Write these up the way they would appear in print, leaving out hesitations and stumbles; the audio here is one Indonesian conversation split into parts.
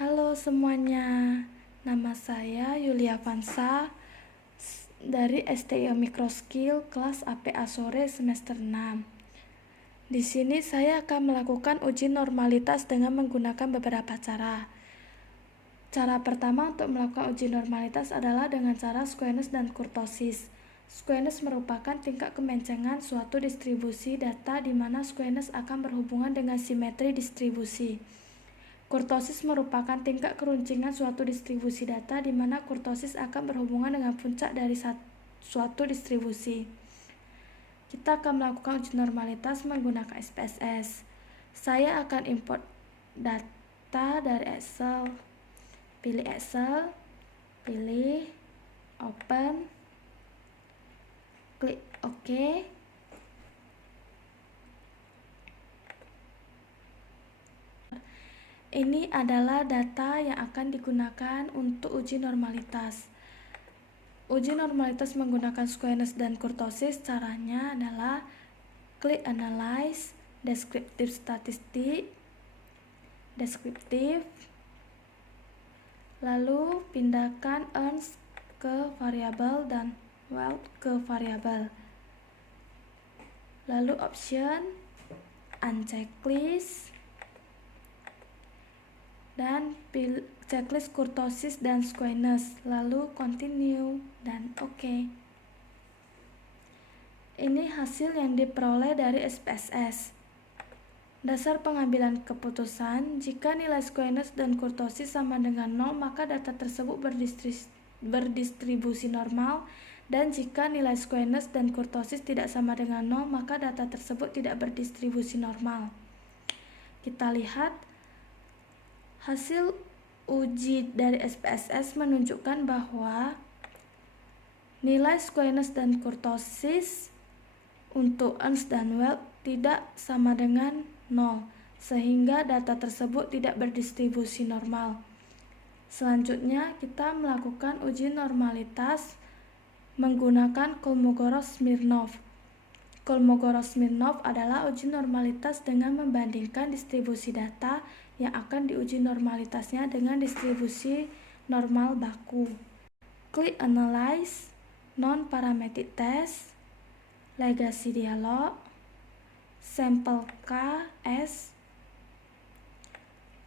Halo semuanya, nama saya Yulia Vansa dari STIO Microskill kelas APA sore semester 6. Di sini saya akan melakukan uji normalitas dengan menggunakan beberapa cara. Cara pertama untuk melakukan uji normalitas adalah dengan cara squeness dan kurtosis. Squeness merupakan tingkat kemencengan suatu distribusi data di mana squeness akan berhubungan dengan simetri distribusi. Kurtosis merupakan tingkat keruncingan suatu distribusi data di mana kurtosis akan berhubungan dengan puncak dari suatu distribusi. Kita akan melakukan uji normalitas menggunakan SPSS. Saya akan import data dari Excel. Pilih Excel, pilih Open, klik OK. Ini adalah data yang akan digunakan untuk uji normalitas. Uji normalitas menggunakan squeness dan kurtosis caranya adalah klik Analyze, Descriptive Statistik, Deskriptif, lalu pindahkan earns ke variabel dan wealth ke variabel. Lalu option, unchecklist, dan pilih checklist kurtosis dan squeness, lalu continue dan OK. Ini hasil yang diperoleh dari SPSS. Dasar pengambilan keputusan, jika nilai squeness dan kurtosis sama dengan 0, maka data tersebut berdistribusi normal, dan jika nilai squeness dan kurtosis tidak sama dengan 0, maka data tersebut tidak berdistribusi normal. Kita lihat hasil uji dari SPSS menunjukkan bahwa nilai squeness dan kurtosis untuk earns dan wealth tidak sama dengan 0, sehingga data tersebut tidak berdistribusi normal. Selanjutnya, kita melakukan uji normalitas menggunakan Kolmogorov-Smirnov. Kolmogorov-Smirnov adalah uji normalitas dengan membandingkan distribusi data yang akan diuji normalitasnya dengan distribusi normal baku. Klik Analyze, Non-Parametric Test, Legacy Dialog, Sampel KS,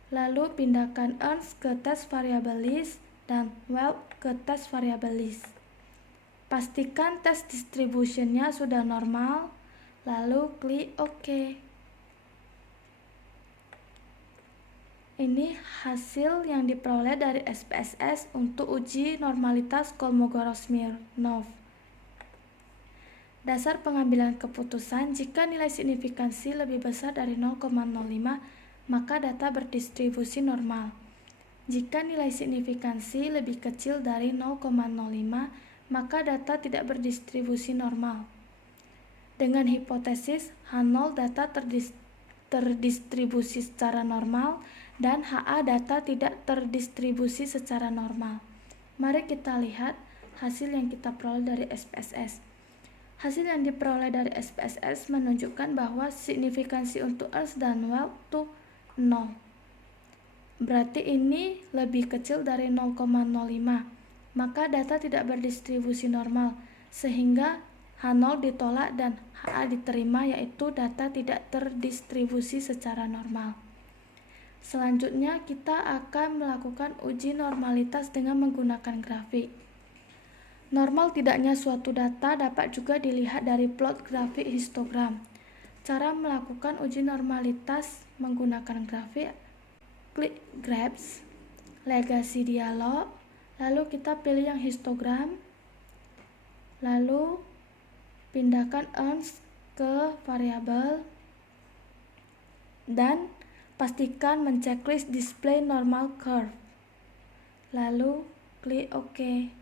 lalu pindahkan earns ke test variable list dan wealth ke test variable list. Pastikan test distribution-nya sudah normal, lalu klik OK. Ini hasil yang diperoleh dari SPSS untuk uji normalitas Kolmogorov-Smirnov. Dasar pengambilan keputusan, jika nilai signifikansi lebih besar dari 0,05, maka data berdistribusi normal. Jika nilai signifikansi lebih kecil dari 0,05, maka data tidak berdistribusi normal. Dengan hipotesis H0 data terdistribusi secara normal dan HA data tidak terdistribusi secara normal. Mari kita lihat hasil yang kita peroleh dari SPSS. Hasil yang diperoleh dari SPSS menunjukkan bahwa signifikansi untuk earns dan wealth itu 0. Berarti ini lebih kecil dari 0,05. Maka data tidak berdistribusi normal, sehingga H0 ditolak dan HA diterima, yaitu data tidak terdistribusi secara normal. Selanjutnya, kita akan melakukan uji normalitas dengan menggunakan grafik. Normal tidaknya suatu data dapat juga dilihat dari plot grafik histogram. Cara melakukan uji normalitas menggunakan grafik, klik Graphs, Legacy Dialog, lalu kita pilih yang histogram, lalu pindahkan earns ke variabel, dan pastikan menceklis display normal curve, lalu klik OK.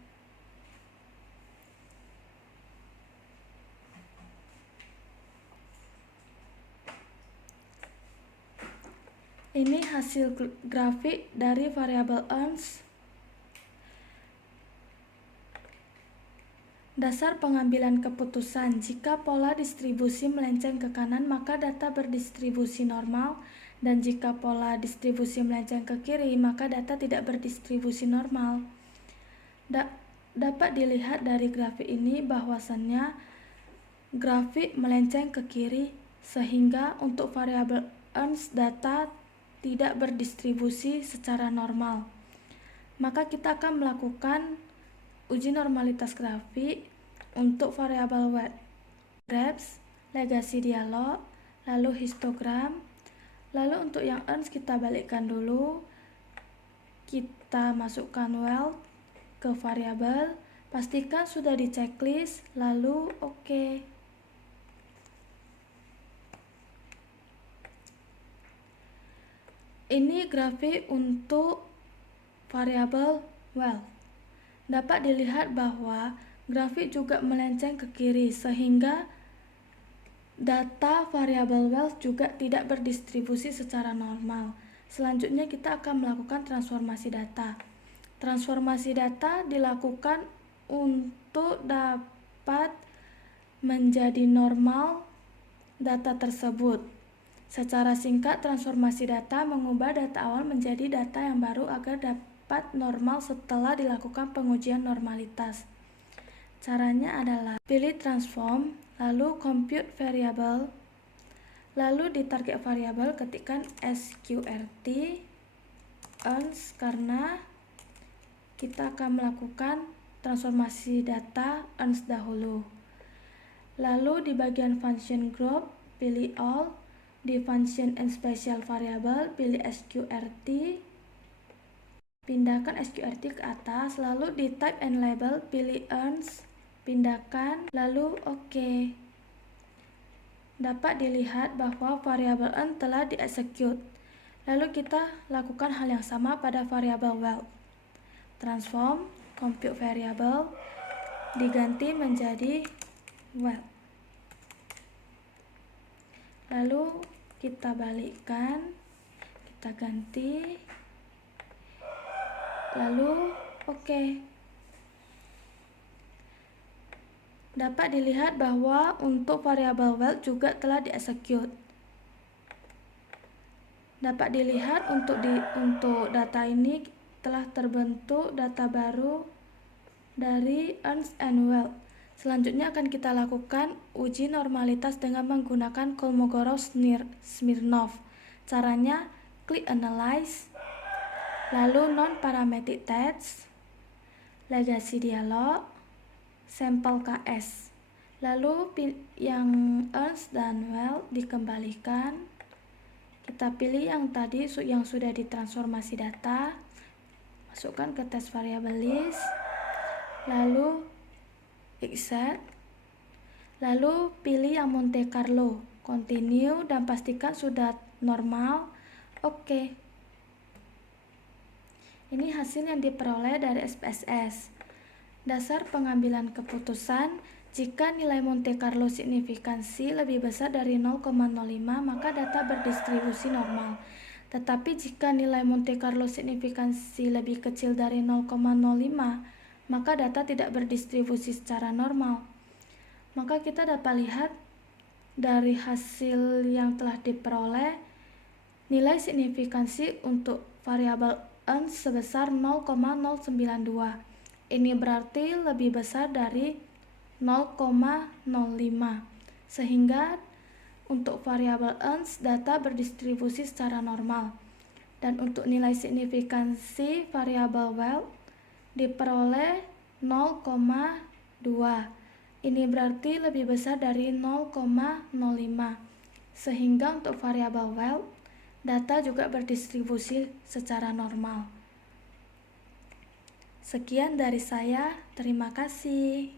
Ini hasil grafik dari variabel earns. Dasar pengambilan keputusan, jika pola distribusi melenceng ke kanan, maka data berdistribusi normal, Dan jika pola distribusi melenceng ke kiri, maka data tidak berdistribusi normal. Dapat dilihat dari grafik ini bahwasannya grafik melenceng ke kiri, sehingga untuk variabel EARNS data tidak berdistribusi secara normal. Maka kita akan melakukan uji normalitas grafik untuk variabel weight, graph, legasi dialog, lalu histogram. Lalu untuk yang EARNS kita balikkan dulu, kita masukkan wealth ke variabel, pastikan sudah di checklist, lalu oke. Ini grafik untuk variabel wealth. Dapat dilihat bahwa grafik juga melenceng ke kiri, sehingga data variabel wealth juga tidak berdistribusi secara normal. Selanjutnya kita akan melakukan transformasi data. Transformasi data dilakukan untuk dapat menjadi normal data tersebut. Secara singkat, transformasi data mengubah data awal menjadi data yang baru agar dapat normal setelah dilakukan pengujian normalitas. Caranya adalah pilih transform, lalu compute variable, lalu di target variable ketikkan sqrt EARNS karena kita akan melakukan transformasi data EARNS dahulu. Lalu di bagian function group pilih all, di function and special variable pilih sqrt, pindahkan sqrt ke atas, lalu di type and label pilih EARNS, pindahkan, lalu oke. Dapat dilihat bahwa variabel EARN telah dieksekut. Lalu kita lakukan hal yang sama pada variabel wealth. Transform, compute variable, diganti menjadi wealth. Lalu kita balikkan, kita ganti, lalu oke. Dapat dilihat bahwa untuk variabel wealth juga telah dieksekut. Dapat dilihat untuk data ini telah terbentuk data baru dari EARNS and wealth. Selanjutnya akan kita lakukan uji normalitas dengan menggunakan Kolmogorov-Smirnov. Caranya klik analyze, lalu non-parametric text, legasi dialog, sampel KS, lalu yang EARNS dan wealth dikembalikan. Kita pilih yang tadi yang sudah ditransformasi data, masukkan ke test variable list, lalu exit, lalu pilih yang Monte Carlo, continue dan pastikan sudah normal, oke. Ini hasil yang diperoleh dari SPSS. Dasar pengambilan keputusan, jika nilai Monte Carlo signifikansi lebih besar dari 0,05 maka data berdistribusi normal. Tetapi jika nilai Monte Carlo signifikansi lebih kecil dari 0,05 maka data tidak berdistribusi secara normal. Maka kita dapat lihat dari hasil yang telah diperoleh, nilai signifikansi untuk variabel EARNS sebesar 0,092. Ini berarti lebih besar dari 0,05, sehingga untuk variabel EARNS data berdistribusi secara normal. Dan untuk nilai signifikansi variabel wealth diperoleh 0,2. Ini berarti lebih besar dari 0,05, sehingga untuk variabel wealth data juga berdistribusi secara normal. Sekian dari saya, terima kasih.